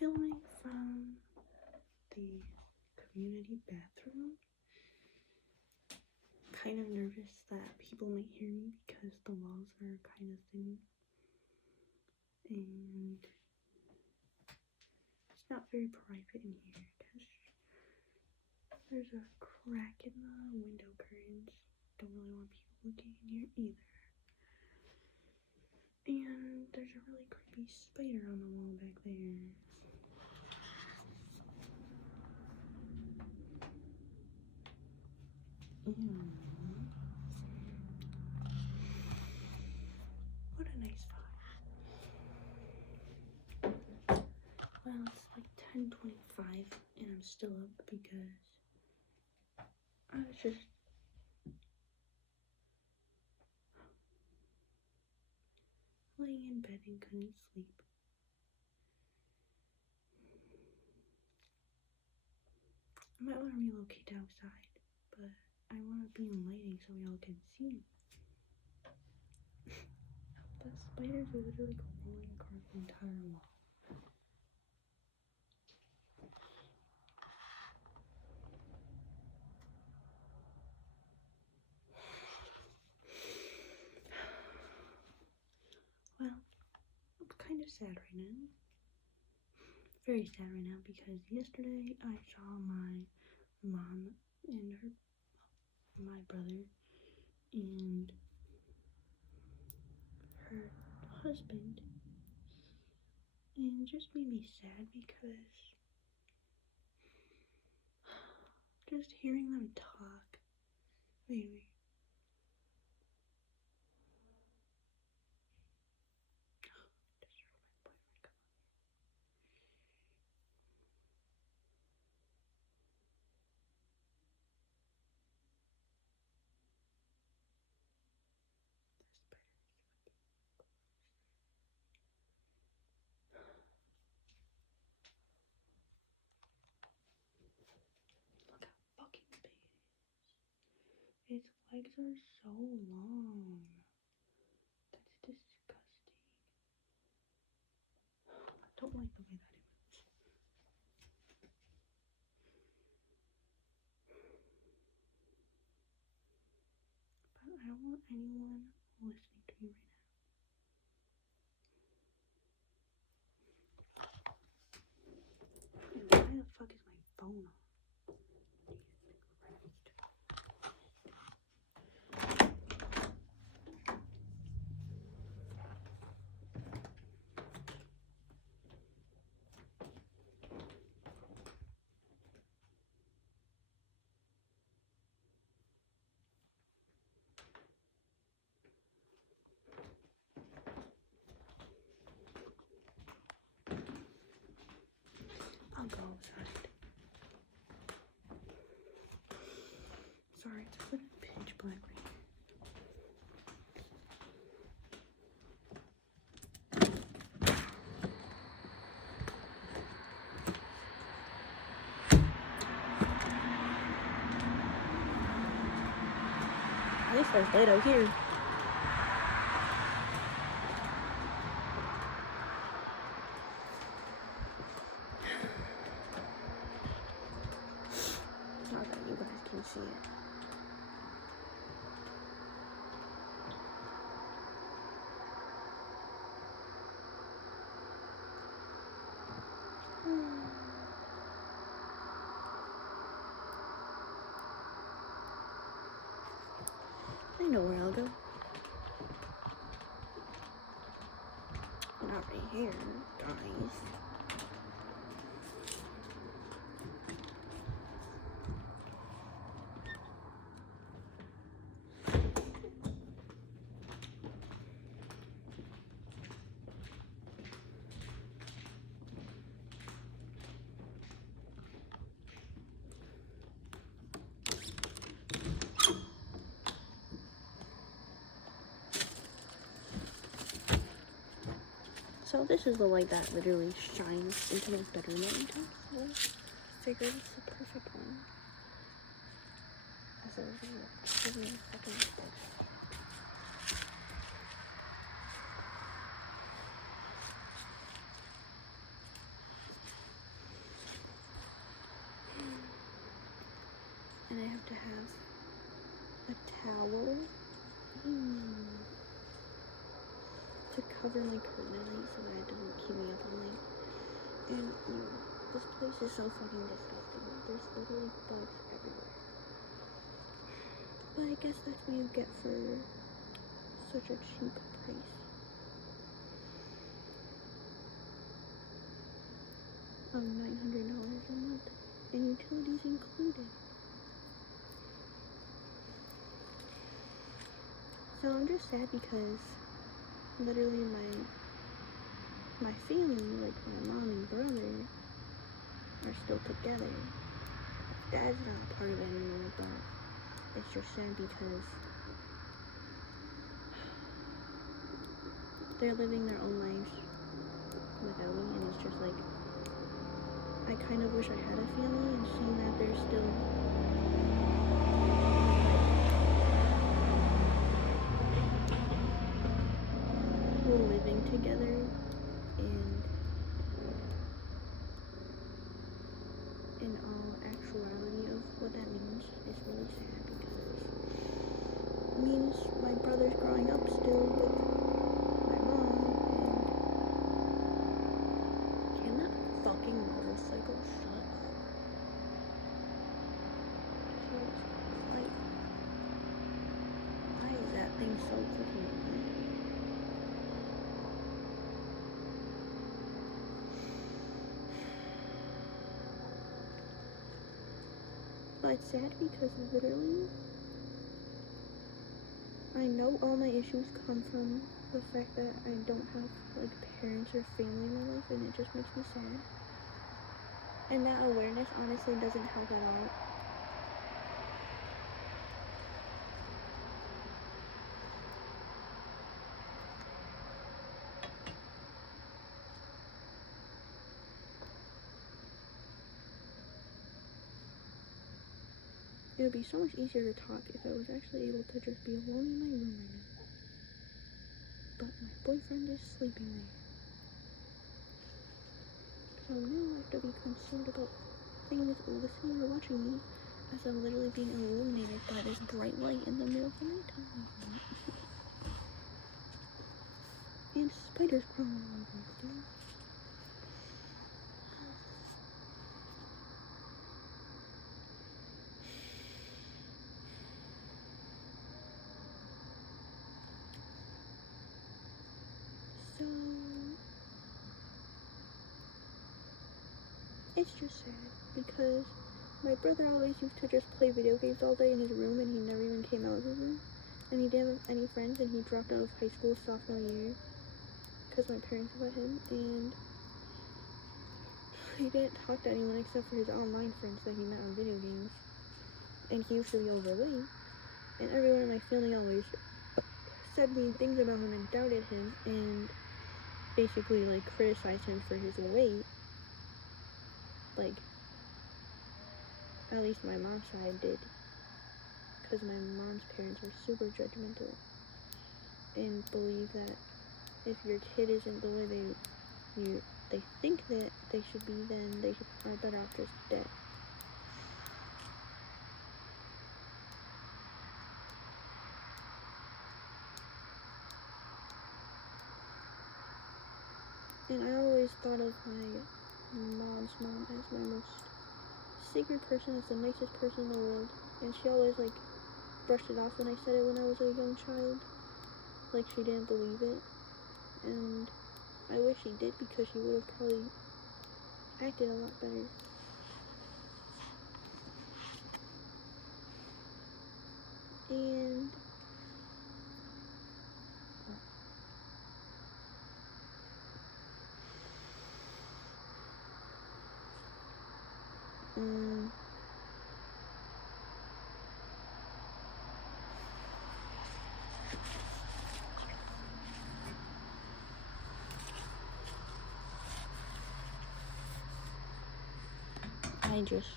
filming from the community bathroom. Kind of nervous that people might hear me because the walls are kind of thin and it's not very private in here because there's a crack in the window curtains. Don't really want people looking in here either. And there's a really creepy spider on the wall back there. What a nice vibe. Well, it's like 10:25 and I'm still up because I was just laying in bed and couldn't sleep. I might want to relocate outside, but I want to be in lighting so y'all can see me. The spiders are literally crawling across the entire wall. Well, I'm kind of sad right now. Very sad right now because yesterday I saw my mom and my brother and her husband, and it just made me sad because just hearing them talk made me look how fucking big it is. Its legs are so long. That's disgusting. I don't like the way that it moves. But I don't want anyone listening to me right now. And why the fuck is my phone on? I'll go outside. Sorry, it's like pitch black right here. At least there's light out here. Not that you guys can see it. I know where I'll go. Not right here, guys. So this is the light that literally shines into my bedroom at night. So I figured it's the perfect one. So give me a second. to have a towel to cover my curtain at night so that it doesn't keep me up all night. And this place is so fucking disgusting. There's literally bugs everywhere. But I guess that's what you get for such a cheap price. Of $900 a month, and utilities included. So I'm just sad because literally my family, like my mom and brother, are still together. Dad's not a part of it anymore, but it's just sad because they're living their own lives without me, and it's just like, I kind of wish I had a family, and seeing that they're still living together, and in all actuality of what that means is really sad, because it means my brother's growing up still with my mom, and can that fucking motorcycle shut up? Like, why is that thing so fucking annoying? But it's sad because literally I know all my issues come from the fact that I don't have like parents or family in my life, and it just makes me sad. And that awareness honestly doesn't help at all. It would be so much easier to talk if I was actually able to just be alone in my room right now. But my boyfriend is sleeping there. So now I have to be concerned about things listening or watching me as I'm literally being illuminated by this bright light in the middle of the nighttime. And spiders crawling all over me, dude. So it's just sad because my brother always used to just play video games all day in his room, and he never even came out of his room. And he didn't have any friends, and he dropped out of high school sophomore year because my parents let him, and he didn't talk to anyone except for his online friends that he met on video games. And he used to be overweight, and everyone in my family always said mean things about him and doubted him, and basically like criticized him for his weight. Like, at least my mom's side did, because my mom's parents are super judgmental and believe that if your kid isn't the way they think that they should be, then they are better off just dead. And I always thought of my mom's mom as my most sacred person, as the nicest person in the world. And she always like brushed it off when I said it when I was a young child. Like she didn't believe it. And I wish she did, because she would have probably acted a lot better. And I just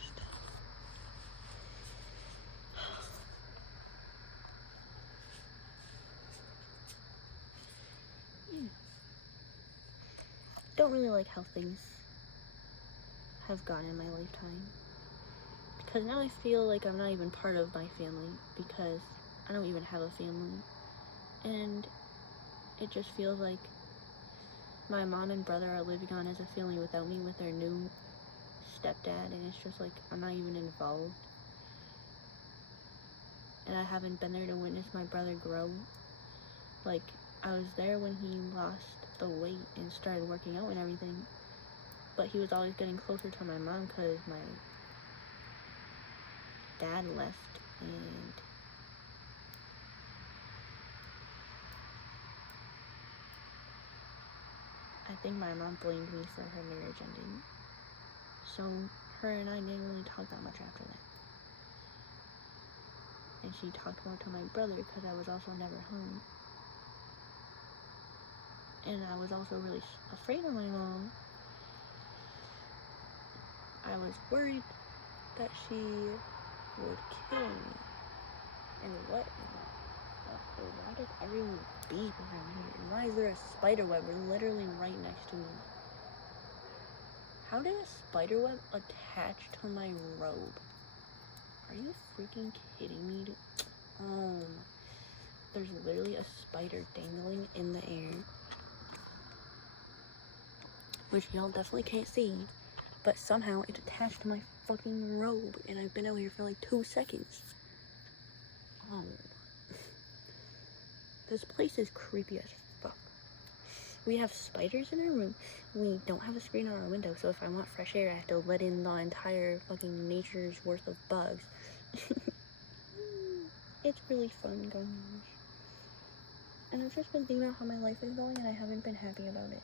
don't really like how things have gone in my lifetime, because now I feel like I'm not even part of my family, because I don't even have a family, and it just feels like my mom and brother are living on as a family without me with their new stepdad, and it's just like I'm not even involved, and I haven't been there to witness my brother grow. Like, I was there when he lost the weight and started working out and everything, but he was always getting closer to my mom because my dad left, and I think my mom blamed me for her marriage ending. So her and I didn't really talk that much after that. And she talked more to my brother because I was also never home. And I was also really afraid of my mom. I was worried that she would kill me. And what? Why does everyone beep around here? And why is there a spider web literally right next to me? How did a spider web attach to my robe? Are you freaking kidding me? There's literally a spider dangling in the air, which y'all definitely can't see, but somehow it's attached to my fucking robe, and I've been out here for like 2 seconds. This place is creepy as fuck. We have spiders in our room. We don't have a screen on our window, so if I want fresh air, I have to let in the entire fucking nature's worth of bugs. It's really fun, guys. And I've just been thinking about how my life is going, and I haven't been happy about it.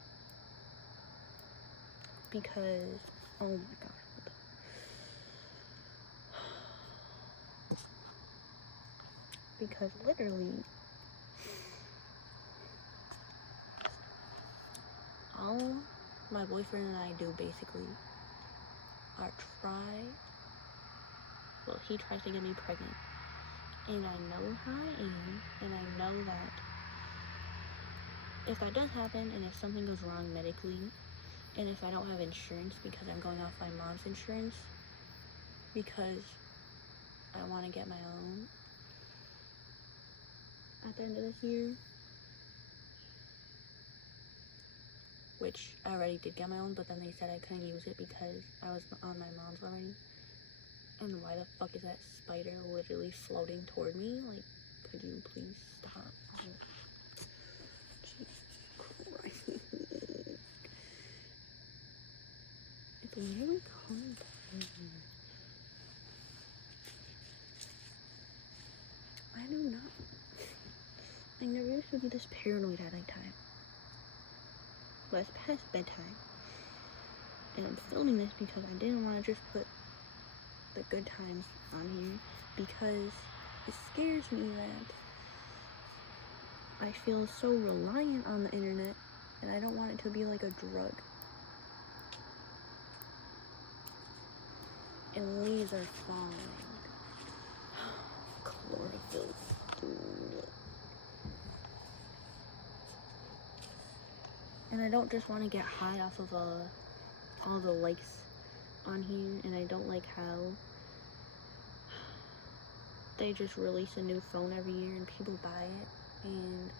Because, oh my god. Because literally, all my boyfriend and I do basically are he tries to get me pregnant. And I know how I am, and I know that if that does happen, and if something goes wrong medically, and if I don't have insurance because I'm going off my mom's insurance, because I want to get my own at the end of this year, which I already did get my own, but then they said I couldn't use it because I was on my mom's already. And why the fuck is that spider literally floating toward me? Like, could you please stop? Jesus Christ. It's literally calm down. I do not. I never used to be this paranoid at nighttime. Well, it's past bedtime. And I'm filming this because I didn't want to just put the good times on here, because it scares me that I feel so reliant on the internet, and I don't want it to be like a drug. And leaves are falling. Chlorophyll. And I don't just want to get high off of all the likes on here, and I don't like how they just release a new phone every year and people buy it, and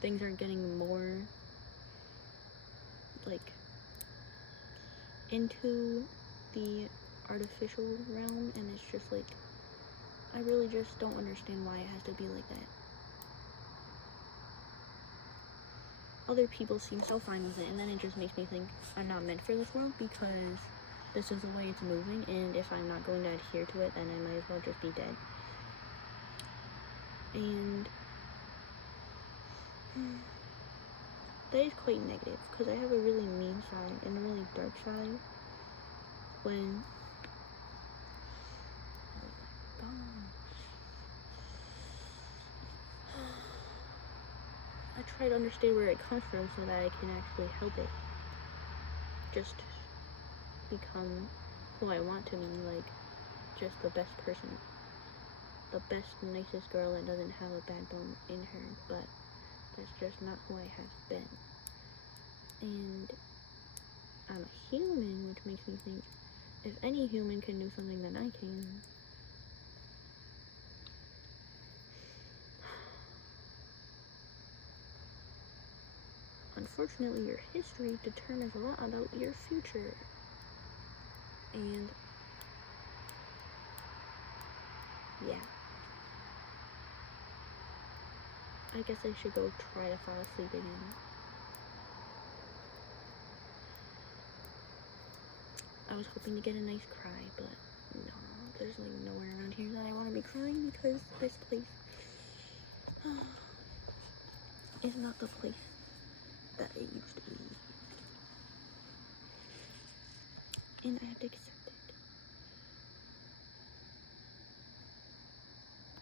things are getting more like into the artificial realm, and it's just like, I really just don't understand why it has to be like that. Other people seem so fine with it, and then it just makes me think I'm not meant for this world, because this is the way it's moving, and if I'm not going to adhere to it, then I might as well just be dead. And that is quite negative, because I have a really mean side and a really dark side. When I try to understand where it comes from so that I can actually help it just become who I want to be, like just the best person, the best, nicest girl that doesn't have a bad bone in her, but that's just not who I have been. And I'm a human, which makes me think If any human can do something, then I can. Unfortunately, your history determines a lot about your future. And yeah. I guess I should go try to fall asleep again. I was hoping to get a nice cry, but no, there's like nowhere around here that I want to be crying because this place is not the place that it used to be. And I have to accept